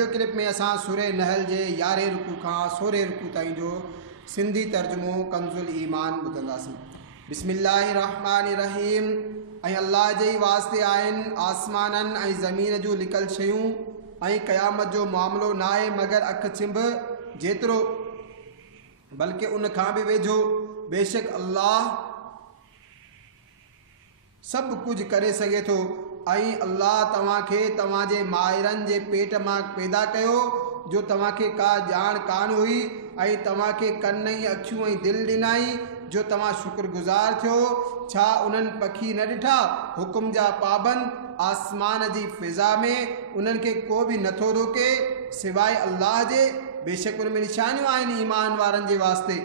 Video clip में असां सूरह नहल जे 11 रुकू खां 16 रुकू ताईं जो सिंधी तर्जुमो कंजुल ईमान ॿुधंदासीं। बिस्मिल्लाहिर्रहमानिर्रहीम। ऐं अल्लाह जे ई वास्ते आहिनि आसमाननि ऐं ज़मीन जूं लिकल शयूं ऐं क़यामत जो मामिलो न आहे मगर अख चिंब जेतिरो, बल्कि उन खां बि वेझो। बेशक अल्लाह सब कुछ करे सके थो। ऐं अल्लाह तव्हांखे तव्हांजे माहिरनि जे पेट मां पैदा कयो जो तव्हांखे का ॼाण कान हुई, ऐं तव्हांखे कन ऐं अखियूं ऐं दिलि ॾिनाई जो तव्हां शुक्रगुज़ार थियो। छा उन्हनि पखी न ॾिठा हुकुम जा पाबंद आसमान जी फ़िज़ा में, उन्हनि खे को बि नथो रोके सिवाइ अल्लाह जे। बेशक उन में निशानियूं आहिनि ईमान वारनि जे वास्ते।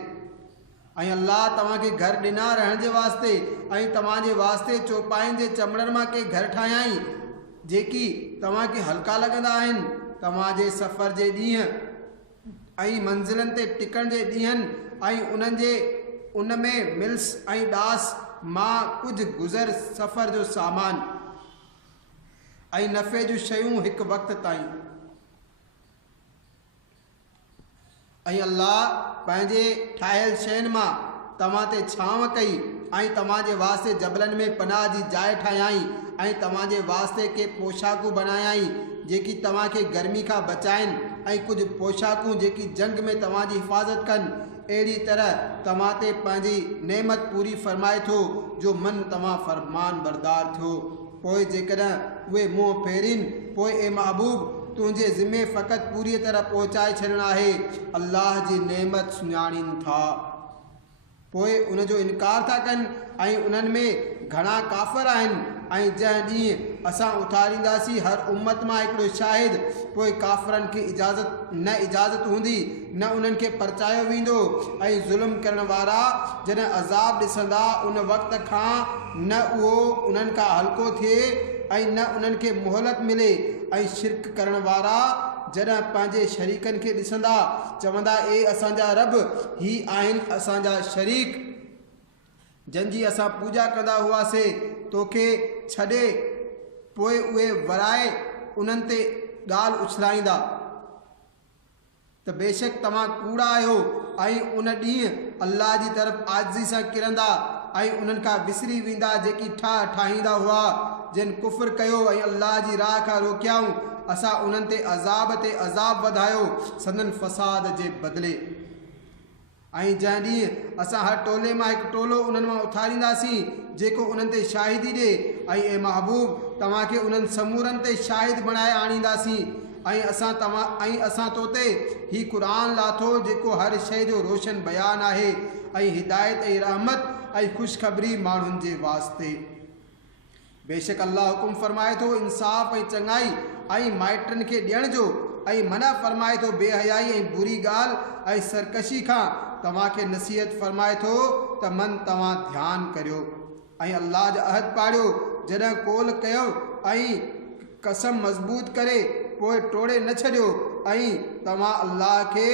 ऐं अल्लाह तव्हांखे घर ॾिना रहण जे वास्ते, ऐं तव्हांजे वास्ते चौपाइन जे चमड़नि मां के घर ठाहियाई जेकी तव्हांखे हल्का लॻंदा आहिनि। तव्हांजे सफ़र जे ॾींहं ऐं मंज़िलनि ते टिकण जे ॾींहंनि ऐं उन में मिल्स ऐं ॾास मां कुझु गुज़र सफ़र जो सामान ऐं नफ़े जूं शयूं हिकु वक़्त ताईं। ऐं अल्लाह पंहिंजे ठाहियल शयुनि मां तव्हां ते छांव कई, ऐं तव्हांजे वास्ते जबलनि में पनाह जी जाइ ठाहियाई, ऐं तव्हांजे वास्ते के पोशाकूं बनायाई जेकी तव्हांखे गर्मी खां बचाइनि, ऐं कुझु पोशाकूं जेकी जंग में तव्हांजी हिफ़ाज़त कनि। अहिड़ी तरह तव्हां ते पंहिंजी नेमत पूरी फरमाए थो जो मन तव्हां फरमान बरदार थियो। पोइ जेकॾहिं उहे मुंहुं फेरीनि, पोइ ए महबूब तुंहिंजे ज़िम्मे फ़क़ति पूरी तरह पहुचाए छॾणु आहे। अल्लाह जी नेमत सुञाणीनि था। पोइ उनजो इनकार था कनि, ऐं उन्हनि में घणा काफ़िर आहिनि। ऐं जंहिं ॾींहुं असां उथारींदासीं हर उम्मत मां हिकिड़ो शाहिद, पोइ काफ़िरनि खे इजाज़त हूंदी न उन्हनि खे परचायो वेंदो। ऐं ज़ुल्म करण वारा जॾहिं अज़ाब ॾिसंदा उन वक़्त खां न उहो उन्हनि खां हल्को थिए ऐं न उन्हनि खे मोहलत मिले। ऐं शिरक करण वारा जॾहिं पंहिंजे शरीकनि खे ॾिसंदा चवंदा ए असांजा रब ही आहिनि असांजा शरीक जंहिंजी असां पूॼा कंदा हुआसीं, तोखे छॾे। पोइ उहे वराए उन्हनि ते ॻाल्हि उछलाईंदा त बेशक तव्हां कूड़ा आहियो। ऐं उन ॾींहुं अल्लाह जी तरफ़ आजिज़ी सां किरंदा ऐं उन्हनि खां विसरी वेंदा जेकी ठाहींदा हुआ। जिन कुफ़्र कयो ऐं अल्लाह जी राह खां रोकियाऊं, असां उन्हनि ते अज़ाब वधायो संदन फ़साद जे बदिले। ऐं जंहिं ॾींहुं असां हर टोले मां हिकु टोलो उन्हनि मां उथारींदासीं जेको उन्हनि ते शाहिदी ॾिए, ऐं ए महबूब तव्हांखे उन्हनि समूरनि ते शाहिद बणाए आणींदासीं। ऐं असां तो ते ही क़ुरान लाथो जेको हर शइ जो रोशन बयान आहे, ऐं हिदायत ऐं रहमत ऐं ख़ुशख़बरी माण्हुनि जे वास्ते। बेशक अल्लाह हुकुम फरमाए थो इंसाफ़ ऐं चङाई ऐं माइटनि खे ॾियण जो, ऐं मना फरमाए थो बेहयाई ऐं बुरी ॻाल्हि ऐं सरकशी खां। तव्हांखे नसीहत फरमाए थो त मन तव्हां ध्यानु करियो ऐं अल्लाह जा अहद पाड़ियो। जॾहिं कोल कयो ऐं कसम मज़बूत करे पोइ टोड़े न छॾियो, ऐं तव्हां अल्लाह खे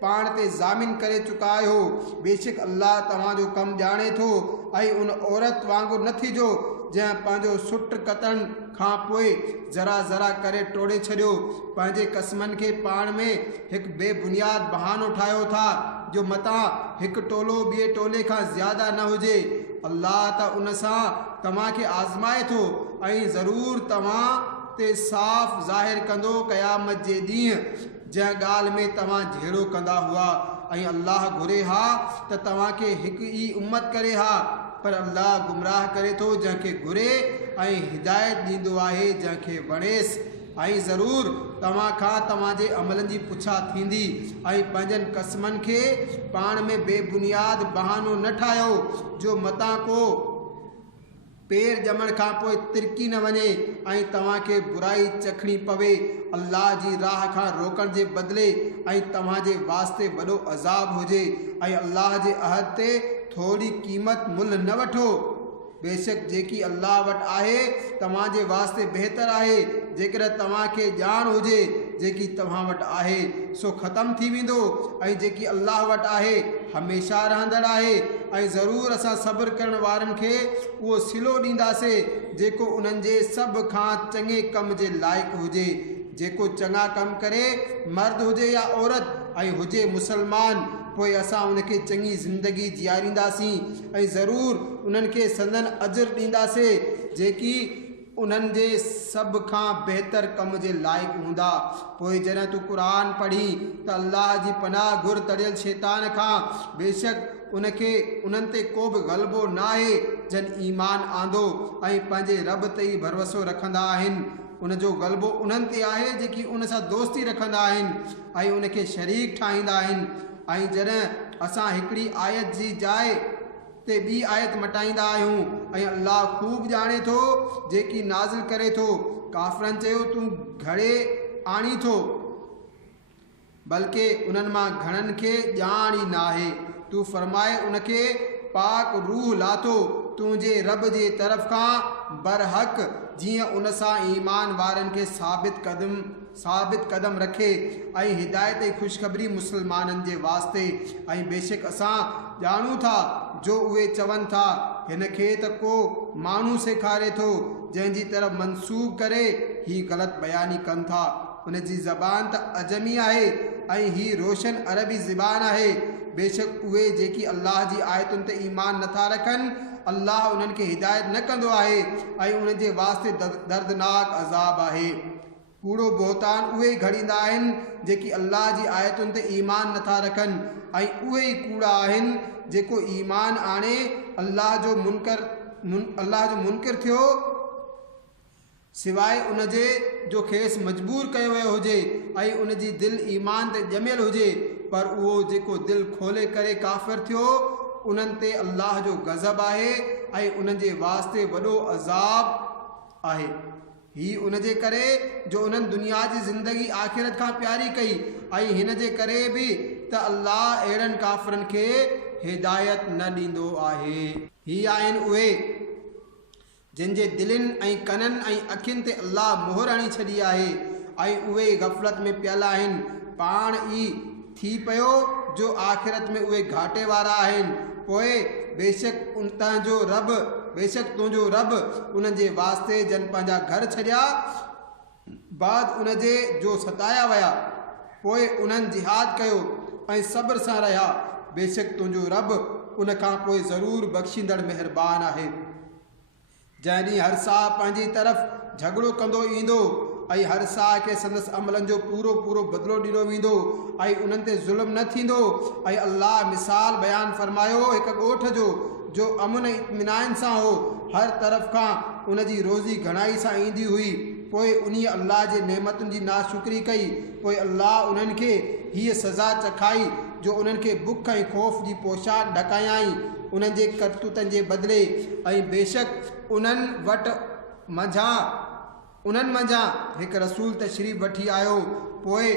पाण ते ज़ामिन करे चुका आहियो। बेशक अल्लाह तव्हांजो कमु ॼाणे थो। ऐं उन औरत वांगुरु न थिजो जंहिं पंहिंजो सुट कतण खां पोइ ज़रा ज़रा करे टोड़े छॾियो। पंहिंजे कसमनि खे पाण में हिकु बेबुनियाद बहानो ठाहियो था जो मतां हिकु टोलो ॿिए टोले खां ज़्यादा न हुजे। अल्लाह त उन सां तव्हांखे आज़माए थो ऐं ज़रूरु तव्हां ते साफ़ ज़ाहिर कंदो क़यामत जे ॾींहुं जंहिं ॻाल्हि में तव्हां जहिड़ो कंदा हुआ। ऐं अल्लाह घुरे हा त तव्हांखे हिकु ई उम्मत करे हा, पर अल्लाह गुमराह करे थो जंहिंखे घुरे ऐं हिदायत ॾींदो आहे जंहिंखे वणेसि। ऐं ज़रूरु तव्हां खां तव्हांजे अमलनि जी पुछा थींदी। ऐं पंहिंजनि कसमनि खे पाण में बेबुनियाद बहानो न ठाहियो जो मतां को पेर ॼमण खां पोइ तिरकी न वञे ऐं तव्हांखे बुराई चखणी पवे अल्लाह जी राह खां रोकण जे बदिले, ऐं तव्हांजे वास्ते वॾो अज़ाब हुजे। ऐं अल्लाह जे अहद ते थोरी क़ीमत मुल न वठो। बेशक जेकी अल्लाह वटि आहे तव्हांजे वास्ते बहितर आहे। जेकॾहिं तव्हांखे ॼाण हुजे जेकी तव्हां वटि आहे सो ख़तमु थी वेंदो, ऐं जेकी अल्लाह वटि आहे हमेशह रहंदड़ आहे। ऐं ज़रूरु असां सब्र करण वारनि खे उहो सिलो ॾींदासीं जेको उन्हनि जे सभ खां चङे कम जे लाइक़ु हुजे। जेको चङा कम करे, मर्द हुजे या औरत ऐं हुजे मुसलमान, पोइ असां उनखे चङी ज़िंदगी जियारींदासीं ऐं ज़रूरु उन्हनि खे संदन अजर ॾींदासीं जेकी उन्हनि जे सभ खां बहितर कम जे लाइक़ु हूंदा। पोइ जॾहिं तूं क़ुरान पढ़ी त अल्लाह जी पनाह घुर तड़ियल शैतान खां, बेशक उन्हनि ते को बि ग़लबो न आहे जन ईमान आंदो ऐं पंहिंजे रब ते ई भरोसो रखंदा आहिनि। उनजो ग़लबो उन्हनि ते आहे जेकी उन सां दोस्ती रखंदा आहिनि ऐं उनखे शरीक ठाहींदा आहिनि। ऐं जॾहिं असां हिकिड़ी आयत जी जाइ ते ॿी आयत मटाईंदा आहियूं ऐं अल्लाह ख़ूब ॼाणे थो जेकी नाज़िल करे थो। काफ़िरनि चयो तूं घणे आणी थो, बल्कि उन्हनि मां घणनि खे ॼाण ई न आहे। तूं फरमाए उनखे पाक रूह लाथो तुंहिंजे रब जे तरफ़ खां बरहक़, जीअं उन सां ईमान वारनि खे साबित कदम रखे ऐं हिदायत ऐं ख़ुशख़बरी मुसलमाननि जे वास्ते। ऐं बेशक असां ॼाणूं था जो उहे चवनि था हिन खे त को माण्हू सेखारे थो, जंहिंजी तरफ़ मनसूब करे ही ग़लति बयानी कनि था। उन जी ज़बान त अजमी आहे ऐं ही रोशन अरबी ज़बान आहे। बेशक उहे जेकी अल्लाह जी आयतुनि ते ईमान नथा रखनि, अल्लाह उन्हनि खे हिदायत न कंदो आहे ऐं उन जे वास्ते दर्दनाक अज़ाब आहे। कूड़ो बहतान उहे ई घड़ींदा आहिनि जेकी अल्लाह जी आयतुनि ते ईमान नथा रखनि, ऐं उहे ई कूड़ा आहिनि जेको ईमान आणे अल्लाह जो मुनकर थियो, सिवाइ उन जे जो खेसि मजबूर कयो वियो हुजे ऐं उन जी दिलि ईमान ते ॼमियल हुजे। पर उहो जेको दिलि खोले करे काफ़िर थियो, उन्हनि ते अल्लाह जो गज़ब आहे ऐं उन्हनि जे वास्ते वॾो अज़ाब आहे। ही उन जे करे जो उन्हनि दुनिया जी ज़िंदगी आख़िरत खां प्यारी कई ऐं हिन जे करे बि त अल्लाह अहिड़नि काफ़िरनि खे हिदायत न ॾींदो आहे। ही आहिनि उहे जिन जे दिलनि ऐं कननि ऐं अखियुनि ते अल्लाह मोहर हणी छॾी आहे ऐं उहे गफ़लत में पियल आहिनि। पाण ई थी पियो जो आख़िरत में उहे घाटे वारा आहिनि। पोइ बेशक तुंहिंजो रब उन्हनि जे वास्ते जन पंहिंजा घर छॾिया, बाद उन जे जो सताया विया, पोइ उन्हनि जिहाद कयो ऐं सब्र सां रहिया। बेशक तुंहिंजो रब उन खां पोइ ज़रूरु बख़्शींदड़ महिरबान आहे। जंहिं ॾींहुं हर साह पंहिंजी तरफ़ झगड़ो कंदो ईंदो ऐं हर साह खे संदसि अमलनि जो पूरो बदिलो ॾिनो वेंदो ऐं उन्हनि ते ज़ुल्म न थींदो। ऐं अल्लाह मिसाल बयानु फरमायो हिकु ॻोठ जो अमन इत्मिनान सां हो, हर तरफ़ खां उन जी रोज़ी घणाई सां ईंदी हुई। पोइ उन अल्लाह जे नेमतुनि जी नाशुक्री कई, पोइ अल्लाह उन्हनि खे हीअ सज़ा चखाई जो उन्हनि खे बुख ऐं ख़ौफ़ जी पोशाक ढकायाई उन्हनि जे करतूतनि जे बदिले। ऐं बेशक उन्हनि वटि मंझां हिकु रसूल तशरीफ़ वठी आयो, पोइ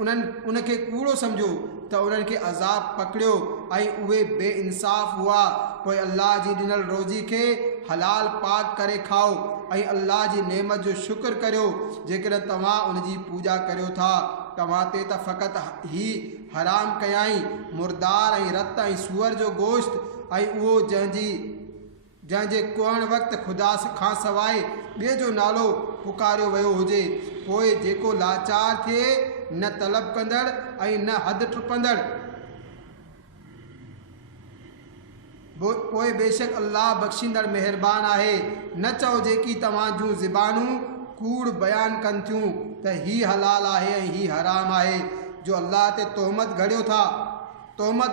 उनखे कूड़ो सम्झो त उन्हनि खे अज़ाब पकड़ियो ऐं उहे बेइंसाफ़ हुआ। पोइ अल्लाह जी ॾिनल रोज़ी खे हलाल पाक करे खाओ ऐं अल्लाह जी नेमत जो शुक्र करियो जेकॾहिं तव्हां उन जी पूॼा करियो था। तव्हां ते त फ़क़ति ही हराम कयाई मुर्दार ऐं रत ऐं सूअर जो गोश्त ऐं उहो जंहिंजे कुअण वक़्तु ख़ुदा खां सवाइ ॿिए जो नालो पुकारियो वियो हुजे। पोइ जेको लाचार थिए, न तलब कंदड़ ऐं न हद टुपंदड़, पोइ बेशक अल्लाह बख़्शींदड़ महिरबान आहे। न चओ जेकी तव्हां जूं ज़बानूं कूड़ बयानु कनि थियूं त ही हलाल आहे ऐं ही हराम आहे, जो अल्लाह ते तोहमत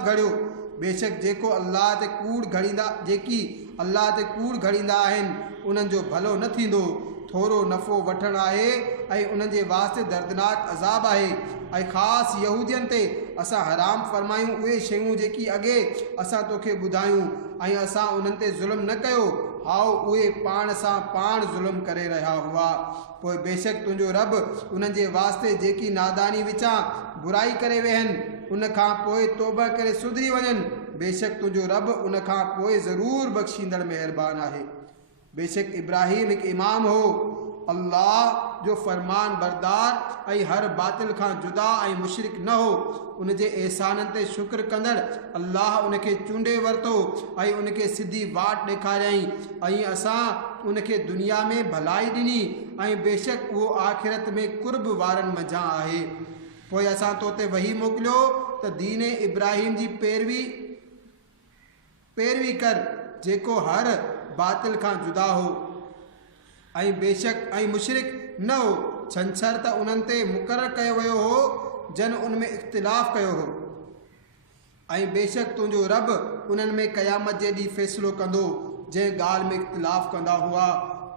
घड़ियो। बेशक जेकी अल्लाह ते कूड़ घड़ींदा आहिनि उन्हनि जो भलो न थींदो। थोरो नफ़ो वठणु आहे ऐं उन्हनि जे वास्ते दर्दनाक अज़ाब आहे। ऐं ख़ासि यहूदियुनि ते असां हराम फरमायूं उहे शयूं जेकी अॻे असां तोखे ॿुधायूं ऐं असां उन्हनि ते ज़ुल्म न कयो, हाओ उहे पाण सां पाण ज़ुल्म करे रहिया हुआ। पोइ बेशक तुंहिंजो रब उन्हनि जे वास्ते जेकी नादानी विचां बुराई करे वेहनि उन खां पोइ तौबा करे सुधरी वञनि, बेशक तुंहिंजो रब उन खां पोइ ज़रूरु बख़्शींदड़ महिरबान आहे। बेशक इब्राहिम हिकु इमाम हो। अल्लाह जो फरमान बरदार ऐं हर बातिल खां जुदा ऐं मुशरिक न हो। उन जे एहसाननि ते शुक्र कंदड़ अल्लाह उनखे चूंडे वरितो ऐं उनखे सिधी वाट ॾेखारियईं ऐं असां उनखे दुनिया में भलाई ॾिनी ऐं बेशक उहो आख़िरत में कुर्ब वारनि मंझां आहे। पोइ असां तो ते वही मोकिलियो त दीन इब्राहिम जी पैरवी कर जेको हर बातिल खां जुदा हो ऐं बेशक ऐं मुशरिक न हो, छंछर त उन्हनि ते मुक़ररु कयो वियो हो जन उनमें इख़्तिलाफ़ कयो हो। ऐं बेशक तुंहिंजो रब उन्हनि में क़यामत जे ॾींहुं फ़ैसिलो कंदो जंहिं ॻाल्हि में इख़्तिलाफ़ कंदा हुआ।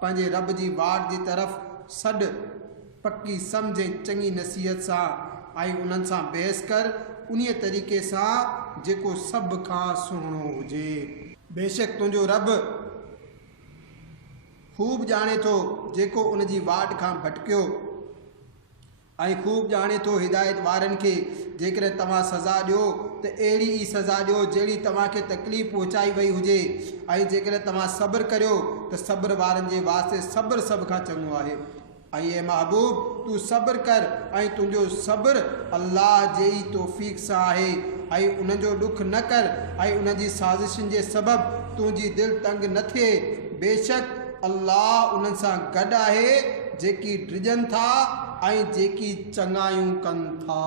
पंहिंजे रब जी वाट जी तरफ़ सॾु पकी सम्झ ऐं चङी नसीहत सां ऐं उन्हनि सां बहस कर उन्हीअ तरीक़े सां जेको सभ खां सुहिणो हुजे। बेशक तुंहिंजो रब ख़ूब ॼाणे थो जेको उन जी वाट खां भटकियो ऐं ख़ूब ॼाणे थो हिदायत वारनि खे। जेकॾहिं तव्हां सज़ा ॾियो त अहिड़ी ई सज़ा ॾियो जहिड़ी तव्हांखे तकलीफ़ पहुचाई वई हुजे ऐं जेकॾहिं तव्हां सब्र करियो त सब्र वारनि जे वास्ते सब्र सभ खां चङो आहे। ऐं ए महबूब तूं सब्र कर ऐं तुंहिंजो सब्र अल्लाह जे ई तौफ़ीक़ सां आहे ऐं उनजो ॾुख न कर ऐं उन जी साज़िशुनि जे सबबि तुंहिंजी दिलि तंग न थिए। बेशक अल्लाह उन्हनि सां गॾु आहे जेकी डिॼनि था ऐं जेकी चङायूं कनि था।